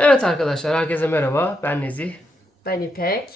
Evet arkadaşlar herkese merhaba. Ben Nezih. Ben İpek.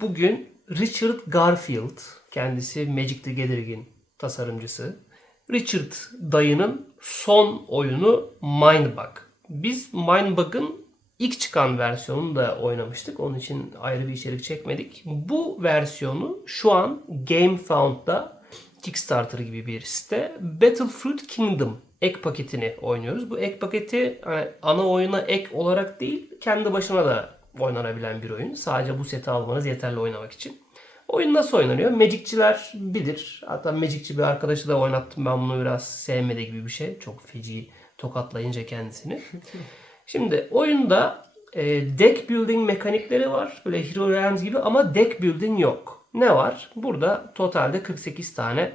Bugün Richard Garfield, kendisi Magic the Gathering tasarımcısı. Richard dayının son oyunu Mindbug. Biz Mindbug'ın ilk çıkan versiyonunu da oynamıştık. Onun için ayrı bir içerik çekmedik. Bu versiyonu şu an GameFound'da Kickstarter gibi bir site Battlefruit Kingdom ek paketini oynuyoruz. Bu ek paketi hani ana oyuna ek olarak değil, kendi başına da oynanabilen bir oyun. Sadece bu seti almanız yeterli oynamak için. Oyun nasıl oynanıyor? Magic'çiler bilir. Hatta Magic'çi bir arkadaşı da oynattım. Ben bunu biraz sevmedi gibi bir şey. Çok feci tokatlayınca kendisini. Şimdi oyunda e, deck building mekanikleri var. Böyle Hero Realms gibi ama deck building yok. Ne var? Burada totalde 48 tane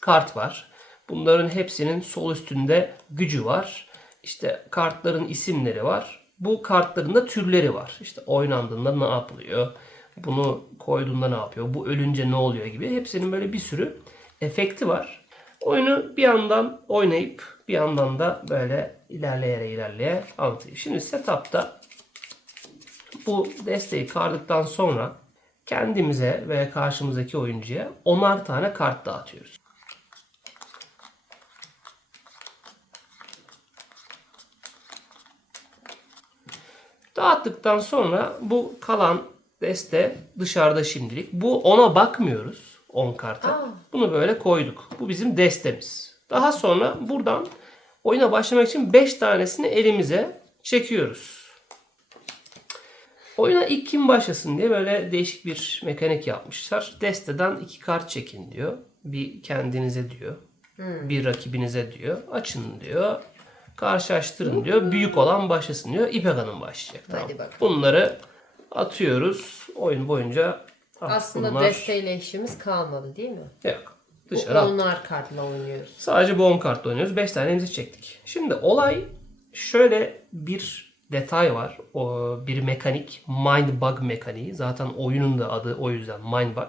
kart var. Bunların hepsinin sol üstünde gücü var. İşte kartların isimleri var. Bu kartların da türleri var. İşte oynandığında ne yapılıyor? Bunu koyduğunda ne yapıyor? Bu ölünce ne oluyor gibi. Hepsinin böyle bir sürü efekti var. Oyunu bir yandan oynayıp bir yandan da böyle ilerleyerek ilerleye anlatayım. Şimdi setup'ta bu desteği kardıktan sonra kendimize ve karşımızdaki oyuncuya onar tane kart dağıtıyoruz. Dağıttıktan sonra bu kalan deste dışarıda şimdilik. Bu ona bakmıyoruz 10 karta. Aa. Bunu böyle koyduk. Bu bizim destemiz. Daha sonra buradan oyuna başlamak için 5 tanesini elimize çekiyoruz. Oyuna ilk kim başlasın diye böyle değişik bir mekanik yapmışlar. Desteden iki kart çekin diyor. Bir kendinize diyor. Bir rakibinize diyor. Açın diyor. Karşılaştırın diyor. Büyük olan başlasın diyor. İpek Hanım başlayacak. Hadi Tamam. bakalım. Bunları atıyoruz. Oyun boyunca ah, Aslında bunlar- desteğiyle işimiz kalmadı değil mi? Yok. Bu Dışarı at. onlar kartla oynuyoruz. Sadece bu 10 kartla oynuyoruz. 5 tane elimize çektik. Şimdi olay şöyle bir detay var. O bir mekanik. Mind bug mekaniği. Zaten oyunun da adı o yüzden mind bug.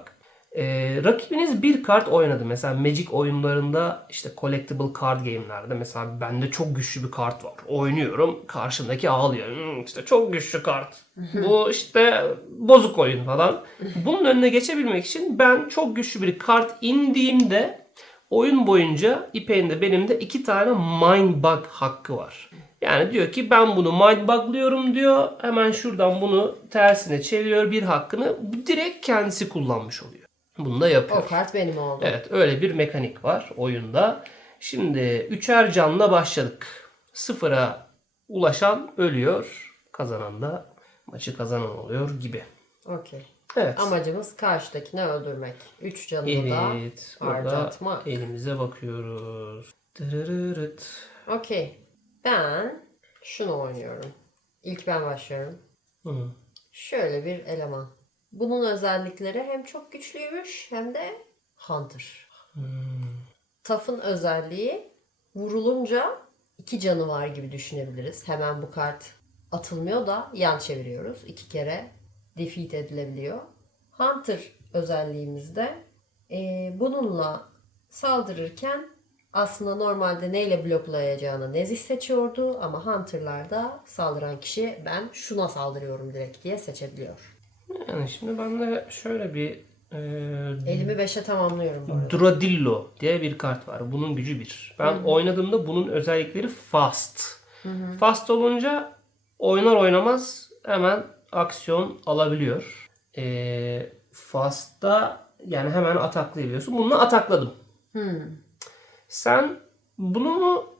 Ee, rakibiniz bir kart oynadı. Mesela Magic oyunlarında işte collectible card game'lerde mesela bende çok güçlü bir kart var. Oynuyorum. Karşımdaki ağlıyor. Hmm, işte çok güçlü kart. Bu işte bozuk oyun falan. Bunun önüne geçebilmek için ben çok güçlü bir kart indiğimde oyun boyunca İpek'in de benim de iki tane mind bug hakkı var. Yani diyor ki ben bunu mind bug'lıyorum diyor. Hemen şuradan bunu tersine çeviriyor bir hakkını. Direkt kendisi kullanmış oluyor. Bunu da yapıyor. O kart benim oldu. Evet öyle bir mekanik var oyunda. Şimdi üçer canla başladık. Sıfıra ulaşan ölüyor. Kazanan da maçı kazanan oluyor gibi. Okey. Evet. Amacımız karşıdakini öldürmek. Üç canını da Evet. Burada harcatmak. elimize bakıyoruz. Dırırırıt. Okey. Ben şunu oynuyorum. İlk ben başlıyorum. Hı. Şöyle bir eleman. Bunun özellikleri hem çok güçlüymüş hem de Hunter. Tough'ın özelliği vurulunca iki canı var gibi düşünebiliriz. Hemen bu kart atılmıyor da yan çeviriyoruz. İki kere defeat edilebiliyor. Hunter özelliğimizde eee, bununla saldırırken aslında normalde neyle bloklayacağını Nezih seçiyordu ama Hunter'larda saldıran kişi ben şuna saldırıyorum direkt diye seçebiliyor. Yani şimdi ben de şöyle bir e, Elimi 5'e tamamlıyorum bu arada. Duradillo diye bir kart var. Bunun gücü bir. Ben oynadığımda bunun özellikleri fast. Fast olunca oynar oynamaz hemen aksiyon alabiliyor. E, fast'ta yani hemen ataklayabiliyorsun. Bununla atakladım. Sen bunu mu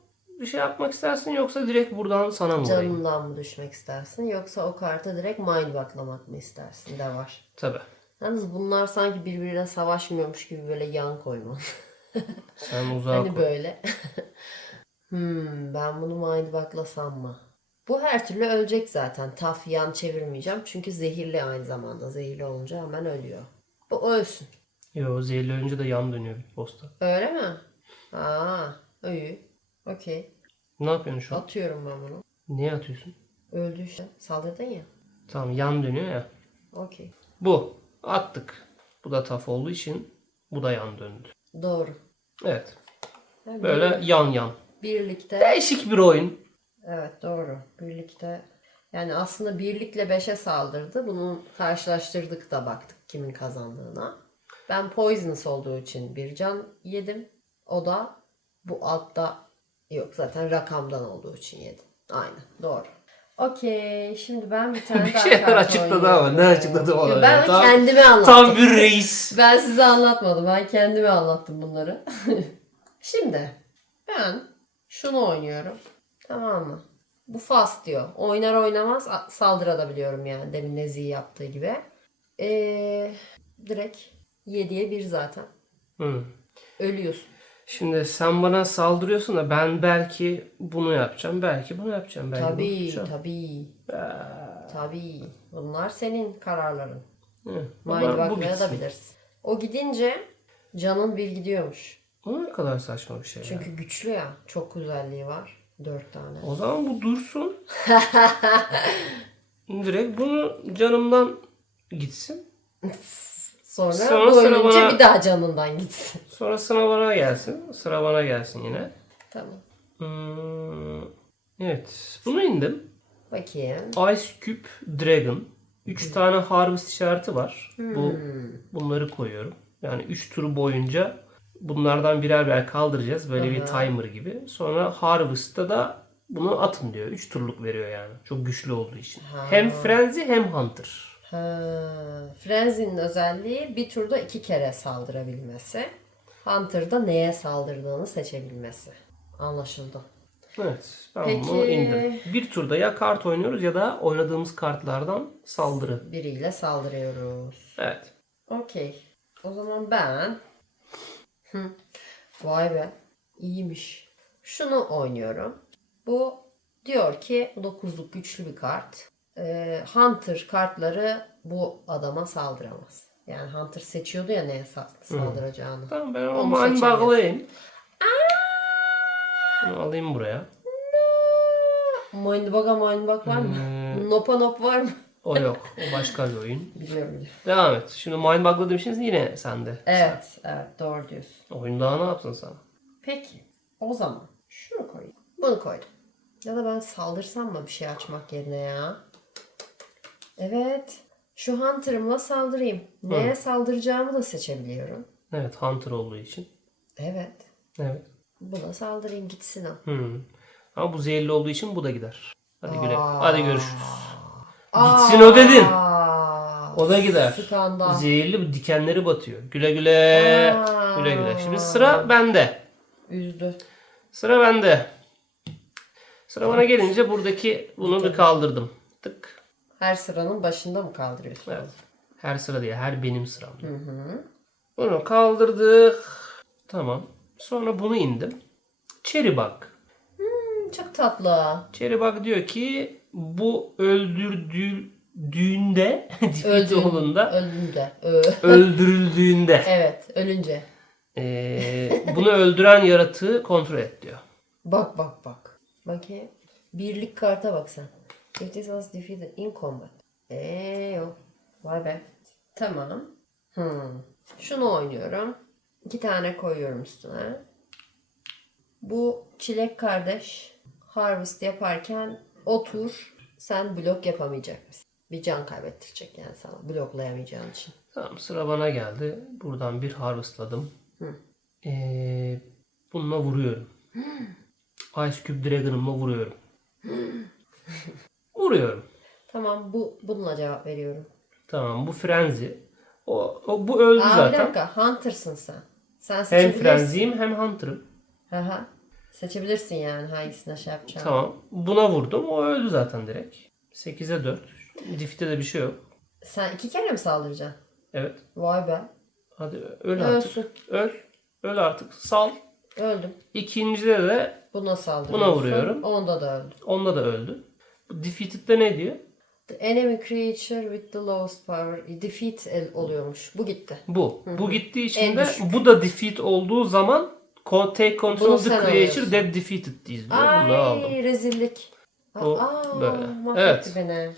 bir şey yapmak istersin yoksa direkt buradan sana mı vurayım? Canından mı düşmek istersin yoksa o karta direkt mind baklamak mı istersin de var. Tabii. Yalnız bunlar sanki birbirine savaşmıyormuş gibi böyle yan koyma. Sen uzağa hani koy. böyle. hmm, ben bunu mind baklasam mı? Bu her türlü ölecek zaten. Taf yan çevirmeyeceğim. Çünkü zehirli aynı zamanda. Zehirli olunca hemen ölüyor. Bu ölsün. Yo zehirli önce de yan dönüyor bir posta. Öyle mi? Aa, iyi. Okey. Ne yapıyorsun şu an? Atıyorum ben bunu. Niye atıyorsun? Öldü işte. Saldırdın ya. Tamam yan dönüyor ya. Okey. Bu. Attık. Bu da taf olduğu için bu da yan döndü. Doğru. Evet. Yani Böyle yan yan. Birlikte Değişik bir oyun. Evet doğru. Birlikte Yani aslında birlikle 5'e saldırdı. Bunu karşılaştırdık da baktık kimin kazandığına. Ben poisonous olduğu için bir can yedim. O da bu altta yok zaten rakamdan olduğu için yedim. Aynen doğru. Okey şimdi ben bir tane Bir daha şeyler kart açıkladı ama ne açıkladı o Yo? Ben Tam- kendime anlattım. Tam bir reis. Ben size anlatmadım. Ben kendime anlattım bunları. Şimdi ben şunu oynuyorum. Tamam mı? Bu fast diyor. Oynar oynamaz a- saldırabiliyorum yani. Demin Nezih yaptığı gibi. Ee, direkt 7'ye 1 zaten. Hı. Ölüyorsun. Şimdi sen bana saldırıyorsun da ben belki bunu yapacağım, belki bunu yapacağım. Belki bunu Tabii, yapacağım. tabii. Aa, Tabii. Bunlar senin kararların. hı. Ama bu bakmaya da gitsin. bilirsin. O gidince canın bir gidiyormuş. Bu ne kadar saçma bir şey ya. Çünkü güçlü ya. Çok özelliği var. 4 tane. O zaman bu dursun. Direkt bunu canımdan gitsin. Sonra, Sonra sıra bana- bir daha canından gitsin. Sonra sıra bana gelsin. Sıra bana gelsin yine. Tamam. Hmm, evet. Bunu indim. Bakayım. Ice Cube Dragon. 3 tane harvest işareti var. Bu Hmm. bunları koyuyorum. Yani 3 tur boyunca bunlardan birer birer kaldıracağız. Böyle bir timer gibi. Sonra harvest'ta da bunu atın diyor. 3 turluk veriyor yani. Çok güçlü olduğu için. Hem frenzy hem hunter. Frenzy'nin özelliği bir turda iki kere saldırabilmesi. Hunter'da neye saldırdığını seçebilmesi. Anlaşıldı. Evet. Ben Peki. bunu indim. Bir turda ya kart oynuyoruz ya da oynadığımız kartlardan saldırı. Biriyle saldırıyoruz. Evet. Okey. O zaman ben... Hı. Vay be. İyiymiş. Şunu oynuyorum. Bu diyor ki 9'luk güçlü bir kart. Ee, Hunter kartları bu adama saldıramaz. Yani Hunter seçiyordu ya neye sa- saldıracağını. Tamam ben onu mine bağlayayım. Bunu alayım buraya. Mindbug'a Mindbug var mı? Hmm. Nopa Nop var mı? O yok. O başka bir oyun. Biliyorum. biliyorum. Devam et. Şimdi mind bug'ladığım için yine sende. Evet, evet doğru diyorsun. Oyun daha ne yapsın sana? Peki. O zaman şunu koyayım. Bunu koydum. Ya da ben saldırsam mı bir şey açmak yerine ya? Evet. Şu Hunter'ımla saldırayım. Neye saldıracağımı da seçebiliyorum. Evet Hunter olduğu için. Evet. Evet. Buna saldırayım gitsin o. Hmm. Ama bu zehirli olduğu için bu da gider. Hadi güle. Aa. Hadi görüşürüz. Gitsin o dedim. Aa, O da gider. Skandal. Zehirli bu dikenleri batıyor. Güle güle. Aa. Güle güle. Şimdi sıra bende. Üzdü. Sıra bende. Sıra bana gelince buradaki bunu bir kaldırdım. Tık. Her sıranın başında mı kaldırıyorsun? Evet. Her sıra değil. Her benim sıram. Hı hı. Bunu kaldırdık. Tamam. Sonra bunu indim. Cherry bug. Çok tatlı. Cherry bug diyor ki bu öldürdüğünde defeat olduğunda Öldüğünde. Öldürüldüğünde evet, ölünce. eee, bunu öldüren yaratığı kontrol et diyor. Bak bak bak. Bakayım. Birlik karta bak sen. If this was defeated in combat. Eee yok. Vay be. Tamam. Hmm. Şunu oynuyorum. İki tane koyuyorum üstüne. Bu çilek kardeş harvest yaparken o tur sen blok yapamayacak mısın? Bir can kaybettirecek yani sana bloklayamayacağın için. Tamam sıra bana geldi. Buradan bir harvestladım. Eee, bununla vuruyorum. Ice Cube Dragon'ımla vuruyorum. Vuruyorum. Tamam bu bununla cevap veriyorum. Tamam bu Frenzy. O, o bu öldü Aa, bir zaten. dakika Hunter'sın sen. Sen Hem seçebilirsin. Frenzy'yim hem Hunter'ım. Aha. Seçebilirsin yani hangisine şey yapacağını. Tamam. Buna vurdum. O öldü zaten direkt. 8'e 4. Defeat'te de bir şey yok. Sen iki kere mi saldıracaksın? Evet. Vay be. Hadi öl artık. Ölsün. Öl. Öl artık. Sal. Öldüm. İkincide de Buna saldırıyorsun. Buna vuruyorum. Onda da öldüm. onda da öldü. Defeated'de ne diyor? The enemy creature with the lowest power defeat oluyormuş. Bu gitti. Bu. Bu gittiği için En de düşük. bu da defeat olduğu zaman co- take control Bunu of the sen creature alıyorsun. that defeated diyor. Bunu aldım. Ay rezillik. O Aa, böyle. Mahvetti Evet. beni.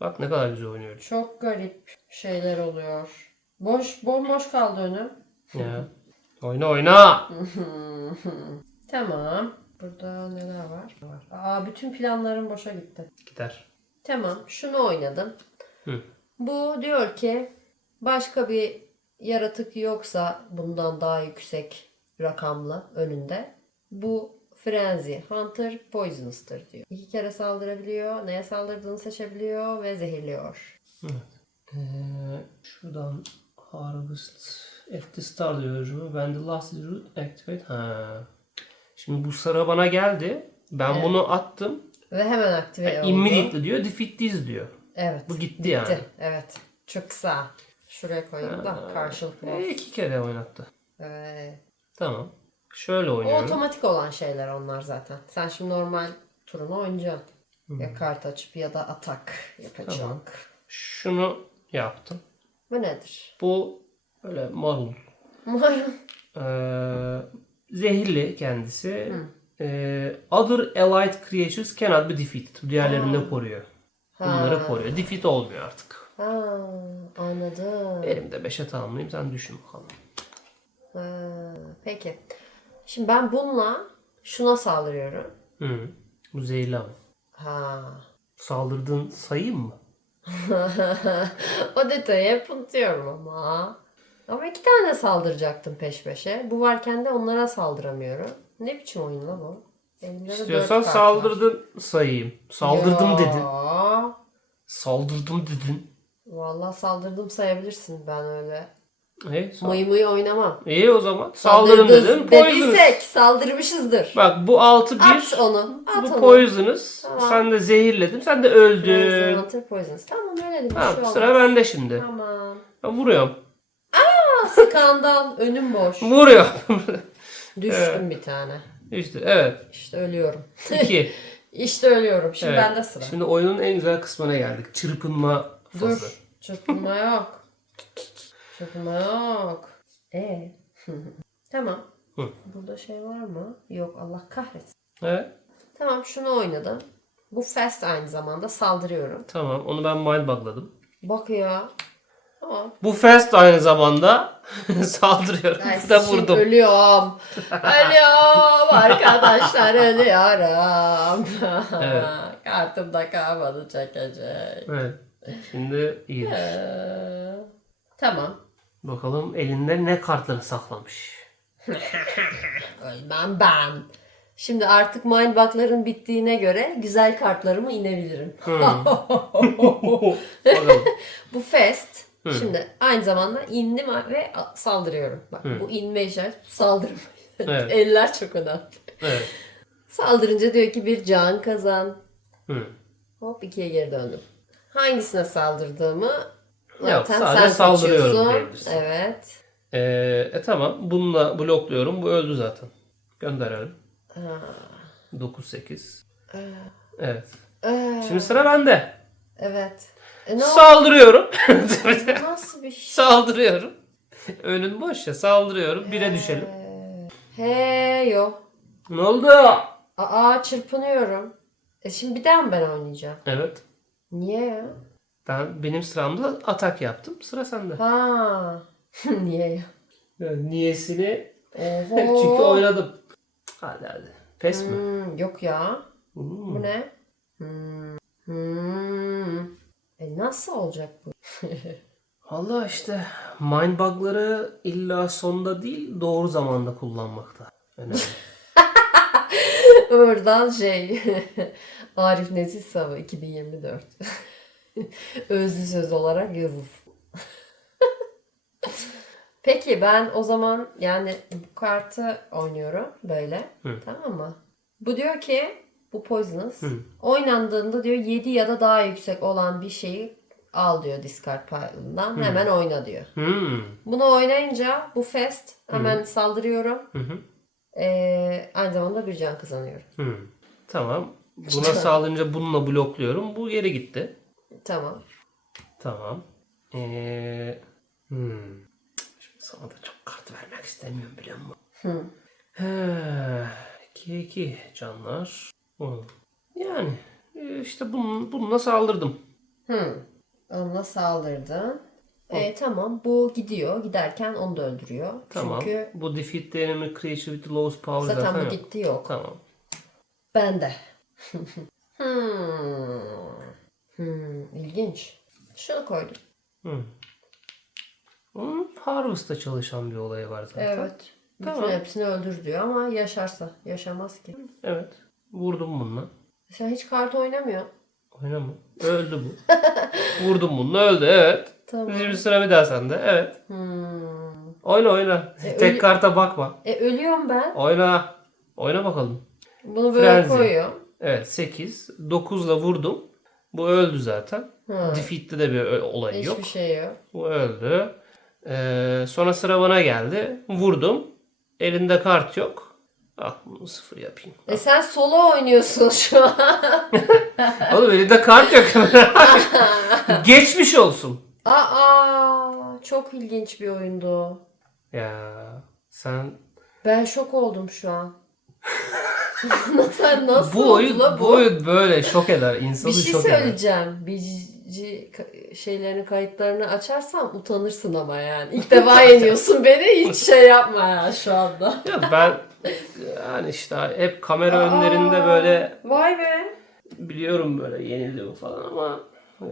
Bak ne kadar güzel oynuyor. Çok garip şeyler oluyor. Boş bomboş kaldı önüm. Ya. Oyna oyna. Tamam. Burada neler var? var. Aa bütün planlarım boşa gitti. Gider. Tamam. Şunu oynadım. Hı. Bu diyor ki başka bir yaratık yoksa bundan daha yüksek rakamlı önünde. Bu Frenzy Hunter Poisonous'tır diyor. İki kere saldırabiliyor. Neye saldırdığını seçebiliyor ve zehirliyor. Ee, şuradan harvest at the start diyor. When the last root activate. Ha. Şimdi bu sıra bana geldi. Ben Evet. bunu attım. Ve hemen aktive oldu. Immediately diyor. Defeat this diyor. Evet. Bu gitti yani. Evet. Çok kısa. Şuraya koyayım da karşılıklı E, olsun. iki kere oynattı. Evet. Tamam. Şöyle O oynuyorum. otomatik olan şeyler onlar zaten. Sen şimdi normal turunu oynayacaksın. Ya kart açıp ya da atak yapacak. Tamam. Şunu yaptım. Bu nedir? Bu böyle marul. Umarım. Ee, zehirli kendisi. Ee, other allied creatures cannot be defeated. Diğerlerini koruyor. Bunları koruyor. Defeat olmuyor artık. Ha, anladım. Elimde 5'e tamamlayayım. Sen düşün bakalım. Ha, peki. Şimdi ben bununla şuna saldırıyorum. Hı. Bu zehirli ama. Ha. Saldırdığın sayayım mı? o detayı hep unutuyorum ama. Ama iki tane saldıracaktım peş peşe. Bu varken de onlara saldıramıyorum. Ne biçim oyun lan o? Elimde de dört İstiyorsan kart var. saldırdın sayayım. Saldırdım Ya. dedin. Saldırdım dedin. Vallahi saldırdım sayabilirsin ben öyle. İyi, sal- Mıy mıy oynamam. İyi o zaman. Saldırdım Saldırdız dedin. Poisonous. Dediysek saldırmışızdır. Bak bu 6 1. At onu. At Bu onu. poisonous. Tamam. Sen de zehirledin. Sen de öldün. Hunter Poisons. Tamam öyle de bir Tamam şey sıra olmaz. bende şimdi. Tamam. Ben vuruyorum. Skandal. Önüm boş. Vuruyorum. Düştüm bir tane. işte evet. İşte ölüyorum. 2. İşte ölüyorum. Şimdi Evet. bende sıra. Şimdi oyunun en güzel kısmına geldik. Çırpınma fazı. Dur. Çırpınma yok. Çırpınma yok. E. tamam. Hı. Burada şey var mı? Yok Allah kahretsin. Evet. Tamam şunu oynadım. Bu fast aynı zamanda saldırıyorum. Tamam. Onu ben mind bugladım. Bak ya. Tamam. Bu fast aynı zamanda saldırıyorum. De şimdi vurdum. Ölüyorum. Ölüyorum arkadaşlar ölüyorum. Evet. Kartımda kalmadı çekecek. Evet. Şimdi iyi. Ee, tamam. Bakalım elinde ne kartları saklamış. Ölmem ben. Şimdi artık mindbug'ların bittiğine göre güzel kartlarımı inebilirim. Bakalım. Bu fest. Şimdi aynı zamanda indim ve saldırıyorum. Bak bu inme işareti saldırma. Evet. Eller çok önemli. Evet. Saldırınca diyor ki bir can kazan. Hı. Hop ikiye geri döndüm. Hangisine saldırdığımı Yok, zaten sadece sen saldırıyorum diyebilirsin. Evet. Ee, e tamam. Bununla blokluyorum. Bu öldü zaten. Gönderelim. 9-8. Evet. Ee, Şimdi sıra bende. evet. E, ne oldu? Saldırıyorum. Nasıl bir şey? Saldırıyorum. Önün boş ya. Saldırıyorum. Bire düşelim. He yo. Ne oldu? Aa çırpınıyorum. E şimdi bir daha mı ben oynayacağım? Evet. Niye ya? Ben benim sıramda atak yaptım. Sıra sende. Ha. Niye ya? Yani niyesini Oho. çünkü oynadım. Hadi hadi. Pes mi? Hmm, yok ya. Hmm. Bu ne? Hmm. Hmm. E nasıl olacak bu? Valla işte mind bug'ları illa sonda değil doğru zamanda kullanmakta. Önemli. Oradan şey Arif Nezih Savı 2024 Özlü söz olarak yazılsın. Peki ben o zaman yani bu kartı oynuyorum böyle. Tamam mı? Bu diyor ki bu Poisonous oynandığında diyor 7 ya da daha yüksek olan bir şeyi al diyor discard pile'ından hemen oyna diyor. hmm. Bunu oynayınca bu fest hemen saldırıyorum. Hı hı. Ee, aynı zamanda bir can kazanıyorum. Hmm. Tamam. Buna sağlayınca bununla blokluyorum. Bu geri gitti. Tamam. Tamam. Ee, hmm. Şimdi sana da çok kart vermek istemiyorum biliyor musun? Hı. 2 2 canlar. Yani e, işte bunun, bununla saldırdım. Hı. Onunla saldırdın. Ee, tamam bu gidiyor. Giderken onu da öldürüyor. Tamam. Çünkü Bu defeat the enemy creature with the lowest power zaten, zaten, bu gitti yok. Tamam. Ben de. hmm. Hmm, ilginç. Şunu koydum. Hı. Onun Harvest'ta çalışan bir olayı var zaten. Evet. Bütün Tamam. hepsini öldür diyor ama yaşarsa. Yaşamaz ki. Evet. Vurdum bununla. Sen hiç kart oynamıyor. Oynama. Öldü bu. Vurdum bununla öldü. Evet. Tamam. Şimdi sıra bir daha sende. Evet. Hmm. Oyna oyna. E, Tek öyle- karta bakma. E ölüyorum ben. Oyna. Oyna bakalım. Bunu böyle Frenzy. koyuyorum. Evet 8. 9'la vurdum. Bu öldü zaten. Ha. Defeat'te de bir ö- olay Hiçbir yok. şey yok. Bu öldü. Ee, sonra sıra bana geldi. Vurdum. Elinde kart yok. Ah bunu sıfır yapayım. E sen solo oynuyorsun şu an. Oğlum elinde kart yok. Geçmiş olsun. Aa, çok ilginç bir oyundu. Ya sen Ben şok oldum şu an. sen nasıl bu oldu oyun la bu oyun böyle şok eder. insanı Bir şey şok eder. söyleyeceğim. Bici şeylerini kayıtlarını açarsam utanırsın ama yani. İlk defa yeniyorsun beni hiç şey yapma ya şu anda. Ya ben yani işte hep kamera önlerinde böyle Vay be. biliyorum böyle yenildiğimi falan ama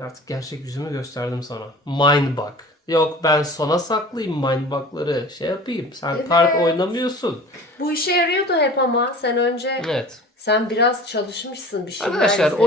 artık gerçek yüzümü gösterdim sana. Mind bug. Yok ben sona saklayayım mind bug'ları şey yapayım. Sen Evet. kart oynamıyorsun. Bu işe yarıyordu hep ama sen önce Evet. sen biraz çalışmışsın bir şeyler Arkadaşlar izlemişsin.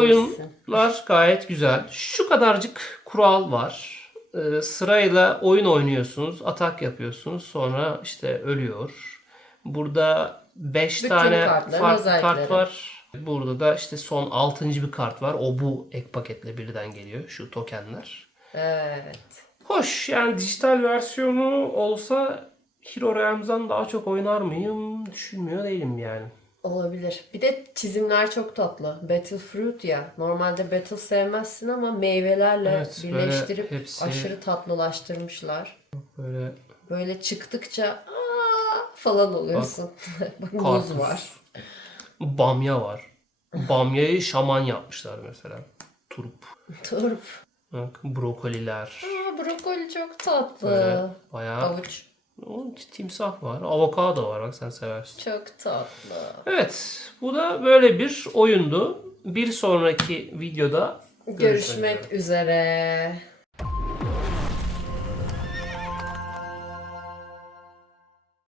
oyunlar gayet güzel. Şu kadarcık kural var. Ee, sırayla oyun oynuyorsunuz, atak yapıyorsunuz. Sonra işte ölüyor. Burada 5 Bütün tane kartların farklı özellikleri. kart var. Burada da işte son 6. bir kart var. O bu ek paketle birden geliyor. Şu tokenler. Evet. Hoş yani dijital versiyonu olsa Hero Realms'dan daha çok oynar mıyım? Düşünmüyor değilim yani. Olabilir. Bir de çizimler çok tatlı. Battle Fruit ya. Normalde Battle sevmezsin ama meyvelerle Evet, birleştirip hepsi- aşırı tatlılaştırmışlar. Böyle Böyle çıktıkça falan oluyorsun. Bak karpuz, var. Bamya var. Bamyayı şaman yapmışlar mesela. Turp. Turp. Bak, brokoliler. Aa, brokoli çok tatlı. Böyle bayağı. Avuç. Onun için timsah var. Avokado var. Bak sen seversin. Çok tatlı. Evet. Bu da böyle bir oyundu. Bir sonraki videoda Görüşmek üzere.